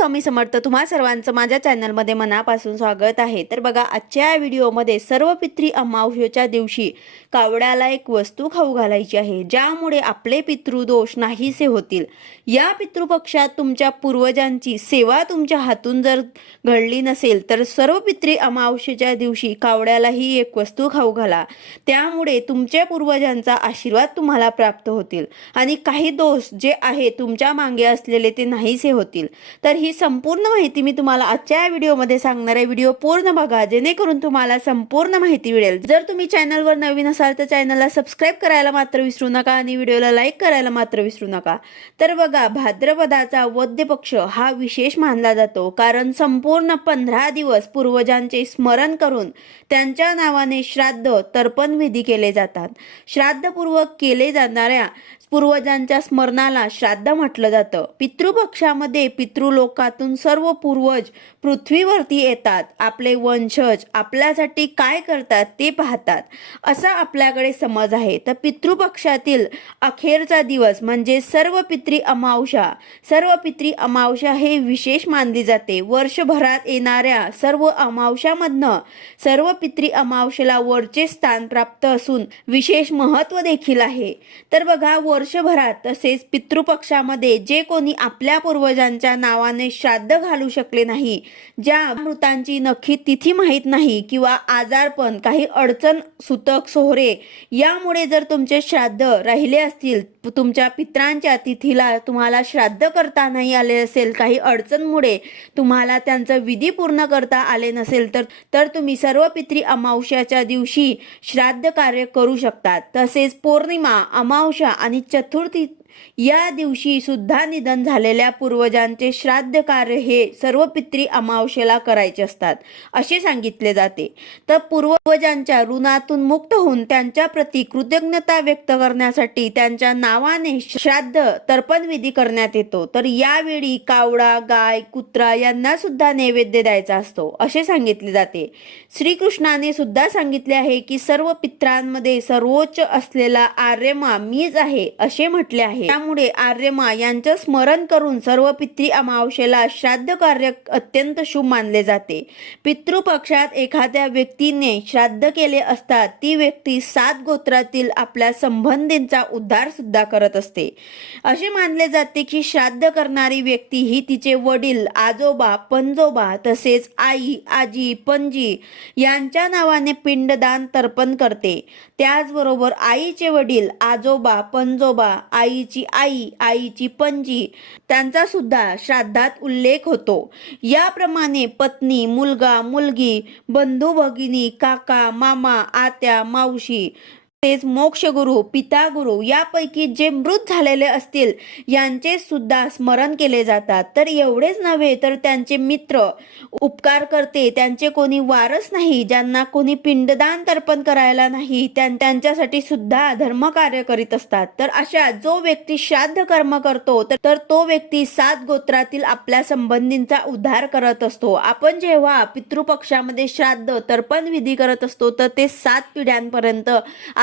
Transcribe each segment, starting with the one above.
स्वामी समर्थ. तुम्हा सर्वांचं माझ्या चॅनलमध्ये मनापासून स्वागत आहे. तर बघा, आजच्या व्हिडिओमध्ये सर्व पितृ अमावस्येच्या दिवशी कावड्याला एक वस्तू खाऊ घालायची आहे, ज्यामुळे आपले पितृदोष नाहीसे होतील. या पितृपक्षात तुमच्या पूर्वजांची सेवा तुमच्या हातून जर घडली नसेल तर सर्व पितृ अमावस्येच्या दिवशी कावड्याला ही एक वस्तू खाऊ घाला. त्यामुळे तुमच्या पूर्वजांचा आशीर्वाद तुम्हाला प्राप्त होतील आणि काही दोष जे आहे तुमच्या मागे असलेले ते नाहीसे होतील. तर ही संपूर्ण माहिती मी तुम्हाला आजच्या व्हिडिओमध्ये सांगणार आहे. व्हिडिओ पूर्ण बघा, जेणेकरून तुम्हाला संपूर्ण माहिती मिळेल. जर तुम्ही चॅनलवर नवीन असाल तर चॅनलला सबस्क्राईब करायला मात्र विसरू नका आणि व्हिडिओला लाईक करायला मात्र विसरू नका. तर बघा, भाद्रपदाचा वद्य पक्ष हा विशेष मानला जातो, कारण संपूर्ण 15 दिवस पूर्वजांचे स्मरण करून त्यांच्या नावाने श्राद्ध तर्पण विधी केले जातात. श्राद्धपूर्वक केले जाणाऱ्या पूर्वजांच्या स्मरणाला श्राद्ध म्हटलं जातं. पितृपक्षामध्ये पितृलोकातून सर्व पूर्वज पृथ्वीवरती येतात. आपले वंशज आपल्यासाठी काय करतात ते पाहतात, असा आपल्याकडे समज आहे. तर पितृपक्षातील अखेरचा दिवस म्हणजे सर्व पितृ अमावस्या हे विशेष मानली जाते. वर्षभरात येणाऱ्या सर्व अमावस्यामधनं सर्व पितृ अमावस्येला वरचे स्थान प्राप्त असून विशेष महत्त्व देखील आहे. तर बघा, वर्षभरात तसेच पितृपक्षामध्ये जे कोणी आपल्या पूर्वजांच्या नावाने श्राद्ध घालू शकले नाही, ज्या मृतांची नक्की तिथी माहीत नाही किंवा आजारपण, काही अडचण, सुतक, सोहरे यामुळे जर तुमचे श्राद्ध राहिले असतील, तुमच्या पित्रांच्या तिथीला तुम्हाला श्राद्ध करता नाही आले असेल, काही अडचणमुळे तुम्हाला त्यांचं विधी पूर्ण करता आले नसेल तर तुम्ही सर्व पितृ अमावस्याच्या दिवशी श्राद्ध कार्य करू शकतात. तसेच पौर्णिमा, अमावस्या आणि चतुर्थी या दिवशी सुद्धा निधन झालेल्या पूर्वजांचे श्राद्ध कार्य हे सर्व पितृ अमावस्येला करायचे असतात असे सांगितले जाते. तर पूर्वजांच्या ऋणातून मुक्त होऊन त्यांच्या प्रती कृतज्ञता व्यक्त करण्यासाठी त्यांच्या नावाने श्राद्ध तर्पण विधी करण्यात येतो. तर यावेळी कावडा, गाय, कुत्रा यांना सुद्धा नैवेद्य द्यायचा असतो असे सांगितले जाते. श्रीकृष्णाने सुद्धा सांगितले आहे की सर्व पित्रांमध्ये सर्वोच्च असलेला आर्यमा मीच आहे असे म्हटले आहे. त्यामुळे आर्यमा यांचं स्मरण करून सर्व पितृ अमावस्येला श्राद्ध कार्य अत्यंत शुभ मानले जाते. पितृपक्षात एखाद्या व्यक्तीने श्राद्ध केले असता ती व्यक्ती 7 गोत्रातील आपल्या संबंधींचा उद्धार सुद्धा करत असते. असे मानले जाते की श्राद्ध करणारी व्यक्ती ही तिचे वडील, आजोबा, पणजोबा तसेच आई, आजी, पणजी यांच्या नावाने पिंडदान तर्पण करते. त्याचबरोबर आईचे वडील, आजोबा, पणजोबा, आईची आई, आईची पणजी त्यांचा सुद्धा श्राद्धात उल्लेख होतो. याप्रमाणे पत्नी, मुलगा, मुलगी, बंधू, भगिनी, काका, मामा, आत्या, मावशी तेच मोक्षगुरु, पितागुरु यापैकी जे मृत झालेले असतील यांचे सुद्धा स्मरण केले जातात. तर एवढेच नव्हे तर त्यांचे मित्र, उपकार करते, त्यांचे कोणी वारस नाही, ज्यांना कोणी पिंडदान तर्पण करायला नाही, त्यांच्यासाठी सुद्धा धर्मकार्य करीत असतात. तर अशा जो व्यक्ती श्राद्ध कर्म करतो तर तो व्यक्ती 7 गोत्रातील आपल्या संबंधींचा उद्धार करत असतो. आपण जेव्हा पितृपक्षामध्ये श्राद्ध तर्पण विधी करत असतो तर ते 7 पिढ्यांपर्यंत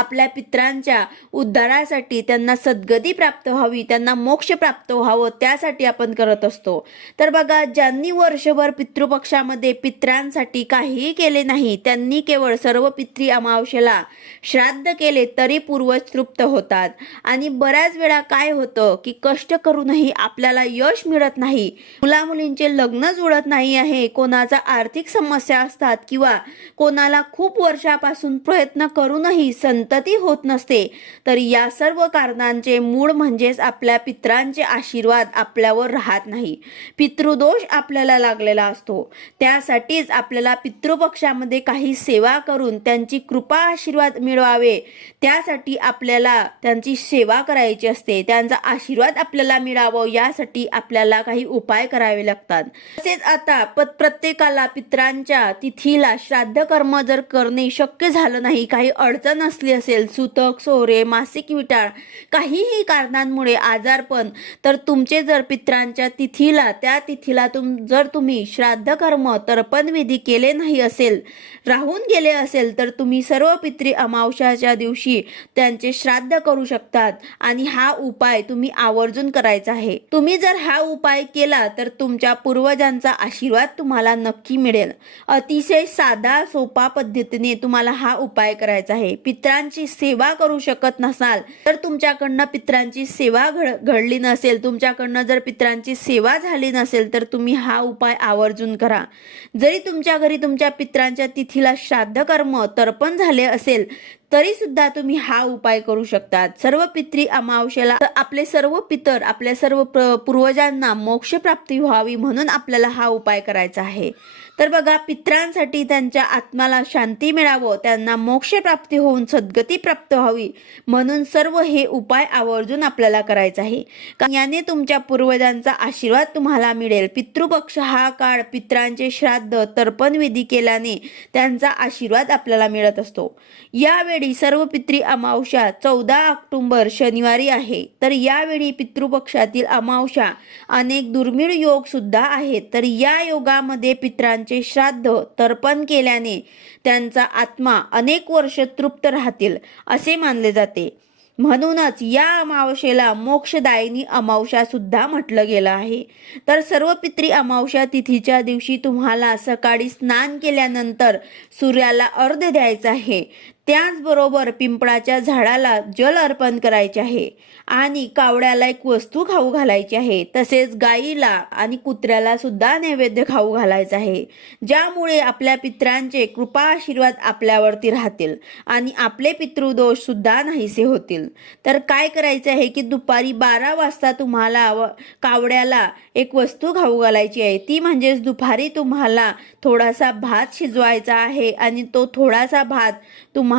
आपल्या पित्रांच्या उद्धारासाठी, त्यांना सद्गती प्राप्त व्हावी, त्यांना मोक्ष प्राप्त व्हावं त्यासाठी आपण करत असतो. तर बघा, ज्यांनी वर्षभर पितृपक्षामध्ये पित्रांसाठी काहीही केले नाही, त्यांनी केवळ सर्व पितृ अमावस्येला श्राद्ध केले तरी पूर्वज तृप्त होतात. आणि बऱ्याच वेळा काय होतं की कष्ट करूनही आपल्याला यश मिळत नाही, मुलामुलींचे लग्न जुळत नाही आहे, कोणाचा आर्थिक समस्या असतात किंवा कोणाला खूप वर्षापासून प्रयत्न करूनही संतती होत नसते. तर या सर्व कारणांचे मूळ म्हणजेच आपल्या पित्रांचे आशीर्वाद आपल्यावर राहत नाही, पितृदोष आपल्याला लागलेला असतो. त्यासाठीच आपल्याला पितृपक्षामध्ये काही सेवा करून त्यांची कृपा आशीर्वाद मिळवावे, त्यासाठी आपल्याला त्यांची सेवा करायची असते, त्यांचा आशीर्वाद आपल्याला मिळावं यासाठी आपल्याला काही उपाय करावे लागतात. तसेच आता प्रत्येकाला पित्रांच्या तिथीला श्राद्ध कर्म जर करणे शक्य झालं नाही, काही अडचण असली असेल, सुतक, सोरे, मासिक विटाळ, काहीही कारणांमुळे आजारपण, तर तुमचे जर पित्रांच्या तिथीला त्या तिथीला जर तुम्ही श्राद्ध कर्म तर्पण विधी केले नाही असेल, राहून गेले असेल, तर तुम्ही सर्व पितृ अमावस्याच्या दिवशी त्यांचे श्राद्ध करू शकतात आणि हा उपाय तुम्ही आवर्जून करायचा आहे. तुम्ही जर हा उपाय केला तर तुमच्या पूर्वजांचा आशीर्वाद तुम्हाला नक्की मिळेल. अतिशय साधा सोपा पद्धतीने तुम्हाला हा उपाय करायचा आहे. पित्रांची सेवा करू शकत नसाल तर तुमच्याकडनं पित्रांची सेवा घडली नसेल, तुमच्याकडनं जर पित्रांची सेवा झाली नसेल तर तुम्ही हा उपाय आवर्जून करा. जरी तुमच्या घरी तुमच्या पित्रांच्या तिथीला श्राद्ध कर्म तर्पण झाले असेल तरी सुद्धा तुम्ही हा उपाय करू शकतात. सर्व पितृ अमावस्येला आपले सर्व पितर, आपल्या सर्व पूर्वजांना मोक्ष प्राप्ती व्हावी म्हणून आपल्याला हा उपाय करायचा आहे. तर बघा, पित्रांसाठी त्यांच्या आत्म्याला शांती मिळावं, त्यांना मोक्ष प्राप्ती होऊन सद्गती प्राप्त व्हावी म्हणून सर्व हे उपाय आवर्जून आपल्याला करायचा आहे. याने तुमच्या पूर्वजांचा आशीर्वाद तुम्हाला मिळेल. पितृपक्ष हा काळ पित्रांचे श्राद्ध तर्पण विधी केल्याने त्यांचा आशीर्वाद आपल्याला मिळत असतो. यावेळी सर्व पितृ अमावस्या 14 ऑक्टोबर शनिवारी आहे. तर यावेळी पितृपक्षातील अमावस्या अनेक दुर्मिळ योग सुद्धा आहेत. तर या योगामध्ये पित्रांचे श्राद्ध तर्पण केल्याने त्यांचा आत्मा अनेक वर्ष तृप्त राहतील असे मानले जाते. म्हणूनच या अमावस्येला मोक्षदायिनी अमावस्या सुद्धा म्हटलं गेलं आहे. तर सर्व पितृ अमावस्या तिथीच्या दिवशी तुम्हाला सकाळी स्नान केल्यानंतर सूर्याला अर्घ्य द्यायचं आहे. त्याचबरोबर पिंपळाच्या झाडाला जल अर्पण करायचे आहे आणि कावड्याला एक वस्तू खाऊ घालायची आहे. तसेच गाईला आणि कुत्र्याला सुद्धा नैवेद्य खाऊ घालायचा आहे, ज्यामुळे आपल्या पित्रांचे कृपा आशीर्वाद आपल्यावरती राहतील आणि आपले पितृदोष सुद्धा नाहीसे होतील. तर काय करायचे आहे की दुपारी 12 वाजता तुम्हाला कावड्याला एक वस्तू खाऊ घालायची आहे. ती म्हणजेच दुपारी तुम्हाला थोडासा भात शिजवायचा आहे आणि तो थोडासा भात तुम्हाला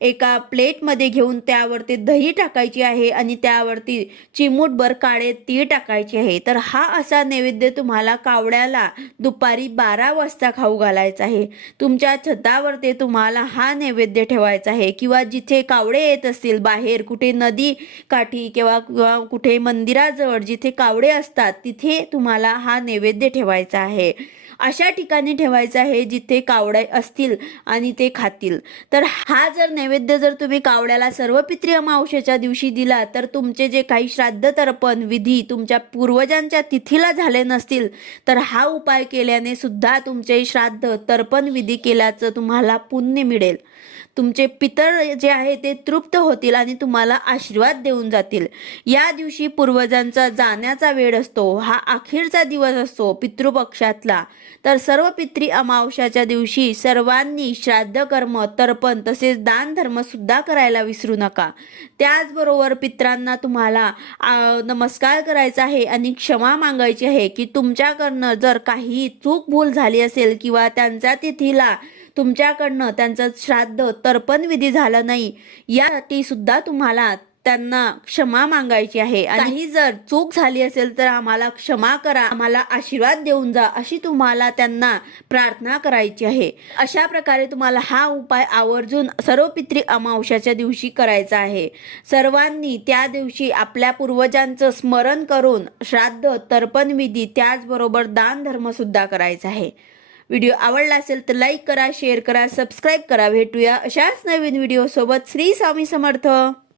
एका प्लेटमध्ये घेऊन त्यावरती दही टाकायची आहे आणि त्यावरती चिमूटभर काळे तीळ टाकायचे आहे. तर हा असा नैवेद्य तुम्हाला कावड्याला दुपारी 12 वाजता खाऊ घालायचा आहे. तुमच्या छतावरती तुम्हाला हा नैवेद्य ठेवायचा आहे किंवा जिथे कावडे येत असतील बाहेर, कुठे नदी काठी किंवा कुठे मंदिराजवळ जिथे कावडे असतात तिथे तुम्हाला हा नैवेद्य ठेवायचा आहे. अशा ठिकाणी ठेवायचं आहे जिथे कावडे असतील आणि ते खातील. तर हा जर नैवेद्य जर तुम्ही कावड्याला सर्व पितृ अमावस्येच्या दिवशी दिला तर तुमचे जे काही श्राद्ध तर्पण विधी तुमच्या पूर्वजांच्या तिथीला झाले नसतील तर हा उपाय केल्याने सुद्धा तुमचे श्राद्ध तर्पण विधी केल्याचं तुम्हाला पुण्य मिळेल. तुमचे पितर जे आहे ते तृप्त होतील आणि तुम्हाला आशीर्वाद देऊन जातील. या दिवशी पूर्वजांचा जाण्याचा वेळ असतो. हा अखेरचा दिवस असतो पितृपक्षातला. तर सर्व पितृ अमावस्याच्या दिवशी सर्वांनी श्राद्ध कर्म तर्पण तसेच दान धर्म सुद्धा करायला विसरू नका. त्याचबरोबर पित्रांना तुम्हाला नमस्कार करायचा आहे आणि क्षमा मागायची आहे की तुमच्याकडनं जर काही चूक भूल झाली असेल किंवा त्यांच्या तिथीला तुमच्याकडनं त्यांचं श्राद्ध तर्पण विधी झाला नाही, यासाठी सुद्धा तुम्हाला त्यांना क्षमा मागायची आहे. आणि जर चूक झाली असेल तर आम्हाला क्षमा करा, आम्हाला आशीर्वाद देऊन जा अशी तुम्हाला त्यांना प्रार्थना करायची आहे. अशा प्रकारे तुम्हाला हा उपाय आवर्जून सर्व पितृ अमावस्याच्या दिवशी करायचा आहे. सर्वांनी त्या दिवशी आपल्या पूर्वजांचं स्मरण करून श्राद्ध तर्पण विधी त्याचबरोबर दान धर्म सुद्धा करायचा आहे. व्हिडिओ आवडला असेल तर लाईक करा, शेअर करा, सबस्क्राईब करा. भेटूया अशाच नवीन व्हिडिओ सोबत. श्री स्वामी समर्थ.